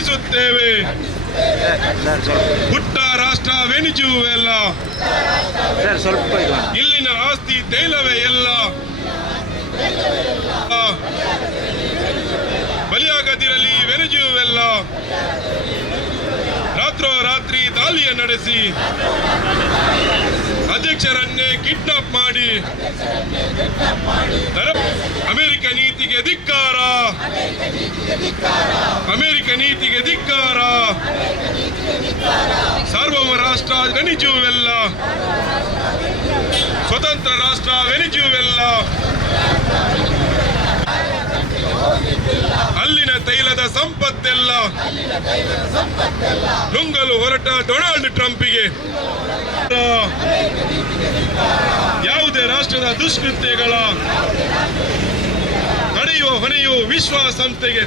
ಖಂಡಿಸುತ್ತೇವೆ. ಪುಟ್ಟ ರಾಷ್ಟ್ರ ವೆನಿಜುವೆಲಾ, ಇಲ್ಲಿನ ಆಸ್ತಿ ತೈಲವೇ ಎಲ್ಲ. ಬಲಿಯಾಗದಿರಲಿ ವೆನಿಜುವೆಲಾ. ರಾತ್ರೋರಾತ್ರಿ ದಾಳಿಯ ನಡೆಸಿ ಅಧ್ಯಕ್ಷರನ್ನೇ ಕಿಡ್ನಾಪ್ ಮಾಡಿ ಅಮೆರಿಕ ನೀತಿಗೆ ಧಿಕ್ಕಾರ, ಅಮೆರಿಕ ನೀತಿಗೆ ಧಿಕ್ಕಾರ. ಸಾರ್ವಭೌಮ ರಾಷ್ಟ್ರ ವೆನಿಜುವೆಲಾ, ಸ್ವತಂತ್ರ ರಾಷ್ಟ್ರ ವೆನಿಜುವೆಲಾ. ಅಲ್ಲಿನ ತೈಲದ ಸಂಪತ್ತೆಲ್ಲ ನುಂಗಲು ಹೊರಟ ಡೊನಾಲ್ಡ್ ಟ್ರಂಪ್ಗೆ ಯಾವುದೇ ರಾಷ್ಟ್ರದ ದುಷ್ಕೃತ್ಯಗಳ ತಡೆಯುವ ಹೊಣೆಯು ವಿಶ್ವಸಂಸ್ಥೆಗೆ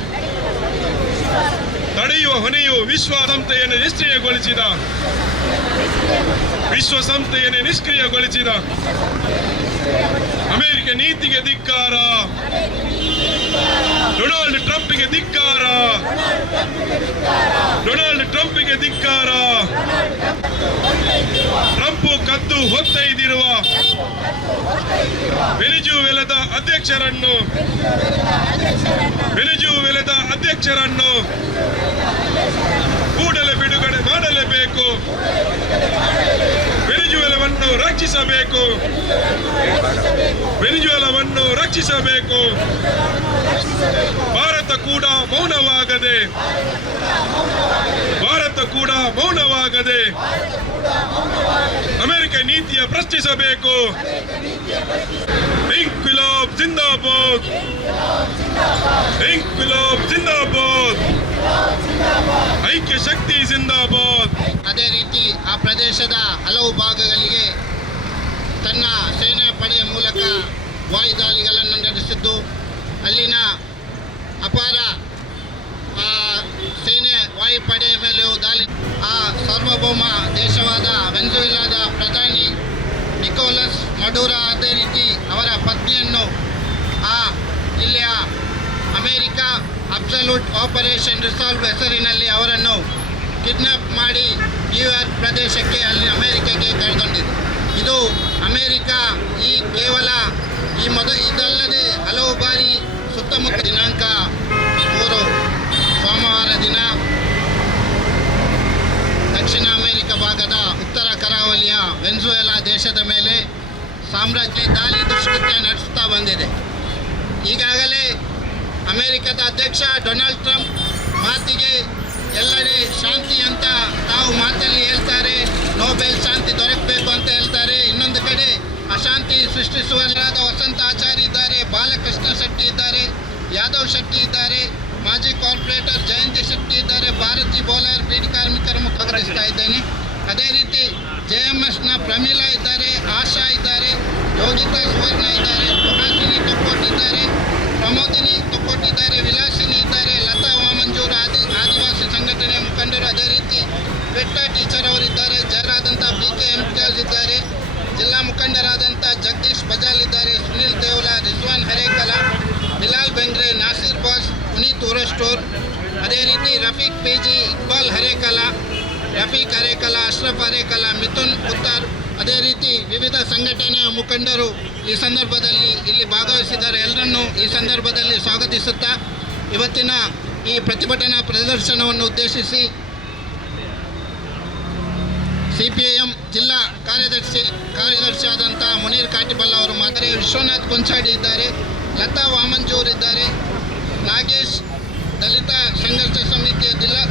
ವಿಶ್ವಸಂಸ್ಥೆಯನ್ನು ನಿಷ್ಕ್ರಿಯಗೊಳಿಸಿದ ಅಮೆರಿಕ ನೀತಿಗೆ ಧಿಕ್ಕಾರ, ಡೊನಾಲ್ಡ್ ಟ್ರಂಪ್ಗೆ ಧಿಕ್ಕಾರ, ಡೊನಾಲ್ಡ್ ಟ್ರಂಪ್ಗೆ ಧಿಕ್ಕಾರ. ಟ್ರಂಪ್ ಕದ್ದು ಹೊತ್ತೊಯ್ದಿರುವ ವೆನಿಜುವೆಲಾದ ಅಧ್ಯಕ್ಷರನ್ನು ಕೂಡಲೇ ಬಿಡುಗಡೆ ಮಾಡಲೇಬೇಕು. ವೆನಿಜುವೆಲಾವನ್ನು ರಕ್ಷಿಸಬೇಕು. ಭಾರತ ಕೂಡ ಮೌನವಾಗದೆ ಅಮೆರಿಕ ನೀತಿಯ ಪ್ರಶ್ನಿಸಬೇಕು. ಇಂಕ್ವಿಲಾಬ್ ಜಿಂದಾಬಾದ್, ಇಂಕ್ವಿಲಾಬ್ ಜಿಂದಾಬಾದ್, ಐಕ್ಯ ಶಕ್ತಿ ಜಿಂದಾಬಾದ್. ಅದೇ ರೀತಿ ಆ ಪ್ರದೇಶದ ಹಲವು ಭಾಗಗಳಿಗೆ ತನ್ನ ಸೇನಾ ಪಡೆಯ ಮೂಲಕ ವಾಯುದಾಳಿಗಳನ್ನು ನಡೆಸಿದ್ದು, ಅಲ್ಲಿನ ಅಪಾರ ಸೇನೆ ವಾಯುಪಡೆಯ ಮೇಲೆಯೂ ದಾಳಿ. ಆ ಸಾರ್ವಭೌಮ ದೇಶವಾದ ವೆನಿಜುವೆಲಾದ ಪ್ರಧಾನಿ ನಿಕೋಲಸ್ ಮಡುರಾ ಅದೇ ರೀತಿ ಅವರ ಪತ್ನಿಯನ್ನು ಇಲ್ಲಿಯ ಅಮೆರಿಕ ಅಬ್ಸಲ್ಯೂಟ್ ಆಪರೇಷನ್ ರಿಸಾಲ್ವ್ ಹೆಸರಿನಲ್ಲಿ ಅವರನ್ನು ಕಿಡ್ನಾಪ್ ಮಾಡಿ ನ್ಯೂಯಾರ್ಕ್ ಪ್ರದೇಶಕ್ಕೆ ಅಲ್ಲಿ ಅಮೆರಿಕಕ್ಕೆ ಕರೆದೊಯ್ದಿದೆ. ಇದು ಅಮೆರಿಕ ಇದಲ್ಲದೆ ಹಲವು ಬಾರಿ ಸುತ್ತಮುತ್ತ ದಿನಾಂಕ 3 ಸೋಮವಾರ ದಿನ ದಕ್ಷಿಣ ಅಮೆರಿಕ ಭಾಗದ ಉತ್ತರ ಕರಾವಳಿಯ ವೆನಿಜುವೆಲಾ ದೇಶದ ಮೇಲೆ ಸಾಮ್ರಾಜ್ಯ ದಾಳಿ ದುಷ್ಕೃತ್ಯ ನಡೆಸುತ್ತಾ ಬಂದಿದೆ. ಈಗಾಗಲೇ ಅಮೆರಿಕದ ಅಧ್ಯಕ್ಷ ಡೊನಾಲ್ಡ್ ಟ್ರಂಪ್ ಮಾತಿಗೆ ಎಲ್ಲೆಡೆ ಶಾಂತಿ ಅಂತ ತಾವು ಮಾತಲ್ಲಿ ಹೇಳ್ತಾರೆ, ನೊಬೆಲ್ ಶಾಂತಿ ದೊರಕಬೇಕು ಅಂತ ಹೇಳ್ತಾರೆ. ಇನ್ನೊಂದು ಕಡೆ ಅಶಾಂತಿ ಸೃಷ್ಟಿಸುವರಾದ ವಸಂತ ಆಚಾರ್ ಇದ್ದಾರೆ, ಬಾಲಕೃಷ್ಣ ಶೆಟ್ಟಿ ಇದ್ದಾರೆ, ಯಾದವ್ ಶೆಟ್ಟಿ ಇದ್ದಾರೆ, ಮಾಜಿ ಕಾರ್ಪೊರೇಟರ್ ಜಯಂತಿ ಶೆಟ್ಟಿ ಇದ್ದಾರೆ, ಭಾರತಿ ಬೋಲರ್ ಬೀಡಿ ಕಾರ್ಮಿಕರ ಮುಖಂಡಿಸ್ತಾ ಇದ್ದೇನೆ. ಅದೇ ರೀತಿ JMSನ ಪ್ರಮೀಳಾ ಇದ್ದಾರೆ, ಆಶಾ ಇದ್ದಾರೆ, ಯೋಗಿತಾ ಸುವರ್ಣ ಇದ್ದಾರೆ, ಸುಹಾಸಿನಿ ತೊಕ್ಕೋಟ್ ಇದ್ದಾರೆ, ಪ್ರಮೋದಿನಿ ತೊಕ್ಕೋಟ್ ಇದ್ದಾರೆ, ವಿಲಾಸಿನಿ ಇದ್ದಾರೆ, ಲತಾ ವಾಮಂಜೂರು ಆದಿವಾಸಿ ಸಂಘಟನೆಯ ಮುಖಂಡರು, ಅದೇ ರೀತಿ ಶ್ವೇತಾ ಟೀಚರ್ ಅವರಿದ್ದಾರೆ, ಜಯರಾದಂಥ BK ಇಮ್ತಿಯಾಜ್ ಇದ್ದಾರೆ, ಜಿಲ್ಲಾ ಮುಖಂಡರಾದಂಥ ಜಗದೀಶ್ ಬಜಾಲ್ ಇದ್ದಾರೆ, ಸುನಿಲ್ ದೇವಲಾ, ರಿಜ್ವಾನ್ ಹರೇಕಲಾ, ಬಿಲಾಲ್ ಬೆಂಗ್ರೆ, ನಾಸಿರ್ ಬಾಸ್, ಪುನೀತ್ ಉರಸ್ಟೋರ್, ಅದೇ ರೀತಿ ರಫೀಕ್ PG, ಇಕ್ಬಾಲ್ ಹರೇಕಲಾ, ರಫೀಕ್ ಹರೇಕಲಾ, ಅಶ್ರಫ್ ಹರೇಕಲಾ, ಮಿಥುನ್ ಉತ್ತಾರ್, ಅದೇ ರೀತಿ ವಿವಿಧ ಸಂಘಟನೆಯ ಮುಖಂಡರು ಈ ಸಂದರ್ಭದಲ್ಲಿ ಇಲ್ಲಿ ಭಾಗವಹಿಸಿದ್ದಾರೆ. ಎಲ್ಲರನ್ನೂ ಈ ಸಂದರ್ಭದಲ್ಲಿ ಸ್ವಾಗತಿಸುತ್ತಾ ಇವತ್ತಿನ ಈ ಪ್ರತಿಭಟನಾ ಪ್ರದರ್ಶನವನ್ನು ಉದ್ದೇಶಿಸಿ CPIM ಜಿಲ್ಲಾ ಕಾರ್ಯದರ್ಶಿಯಾದಂಥ ಮುನೀರ್ ಕಾಟಿಬಲ್ಲ ಅವರು ಮಾತಾರೆ, ವಿಶ್ವನಾಥ್ ಕೊಂಚಾಡಿ ಇದ್ದಾರೆ, ಲತಾ ವಾಮಂಜೂರ್ ಇದ್ದಾರೆ, ನಾಗೇಶ್ ದಲಿತ ಸಂಘರ್ಷ ಸಮಿತಿಯ ಜಿಲ್ಲಾ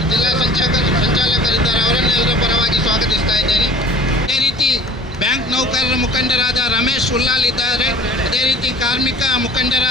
ಸಂಚಾಲಕರಿದ್ದಾರೆ. ಅವರನ್ನೆಲ್ಲರ ಪರವಾಗಿ ಸ್ವಾಗತಿಸ್ತಾ ಇದ್ದೇನೆ. ಅದೇ ರೀತಿ ಬ್ಯಾಂಕ್ ನೌಕರರ ಮುಖಂಡರಾದ ರಮೇಶ್ ಉಲ್ಲಾಲ್ ಇದ್ದಾರೆ, ಅದೇ ರೀತಿ ಕಾರ್ಮಿಕ ಮುಖಂಡರಾದ